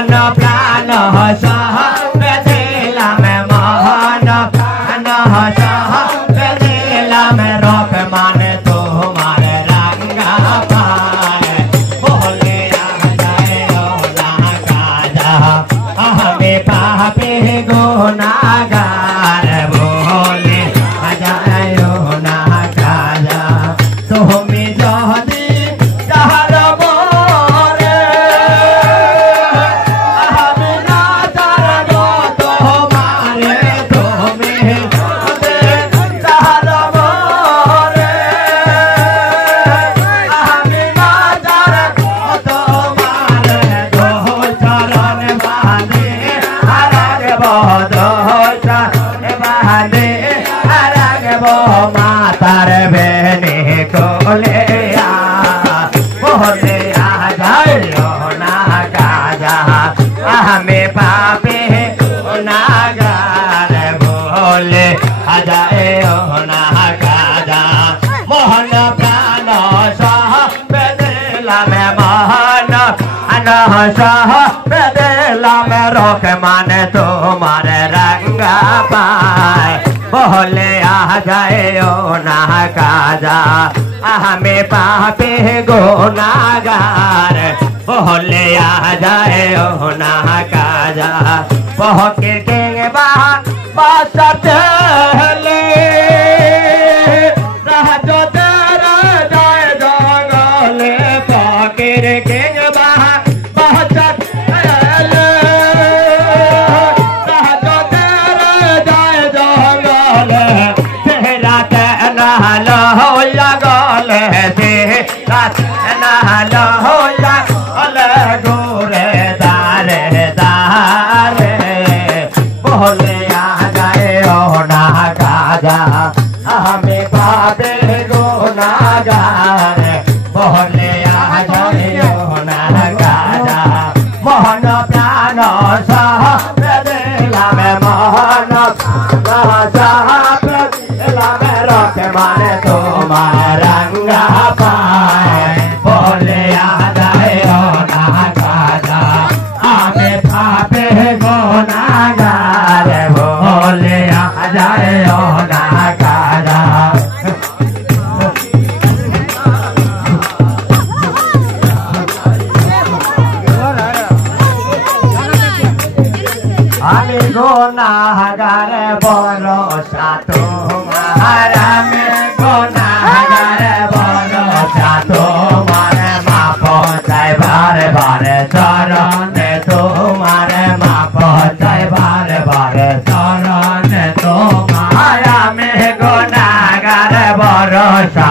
प्राण सह बेदिला में मोहन प्राण सह बेदिला में रोक माने तुम्हारे रंगा पाए बोले आ जाए ओ ना काजा हमें पापे गुनाहगार बोले आ जाए ओ ना काजा तुम्हें जहदी जहर बोरे हमें ना दर दो तुम्हारे तुम्हें जहर बोरे हमें ना दर दो तुम्हारे दो चरण बांधे हरग बहुत चरण बांधे हरग वो मातार बहने को ले आ बोले आ जाओ ना काजा हमें पापे गुनाहगार बोले आ जाओ ना काजा मोहन प्राण सह बेदिला में मोहन अनह सह बेदिला में रोक माने तुम्हारे रंगा पाए बोले आ जाओ ना काजा हमें पापे गुनाहगार बोले आ जाओ ना काजा पहुँचे के बाद ले रह जो तेरा जाए जंगले फकीर के बाद नहलो हो लगल गोरे दारे दारे बोले आ जाए ओ ना काजा हमें पापे गुनाहगार बोले आ जाए ओ ना काजा मोहन प्राण सह बेदिला में मोहन सह बेदिला में रोक माने तुम्हारे रंगा पाए बोले आ जाए ओ ना काजा हमें पापे गुनाहगार बोले आ जाए ओ ना काजा हमें गुनाहगार भरोसा तुम्हारा में गुनाहगार भरोसा तुम्हारे माँ पहुँचाए बारे बारे चरण तुम्हारे माँ पहुँचाए बारे बारे चरण तुम्हारा में गुनाहगार भरोसा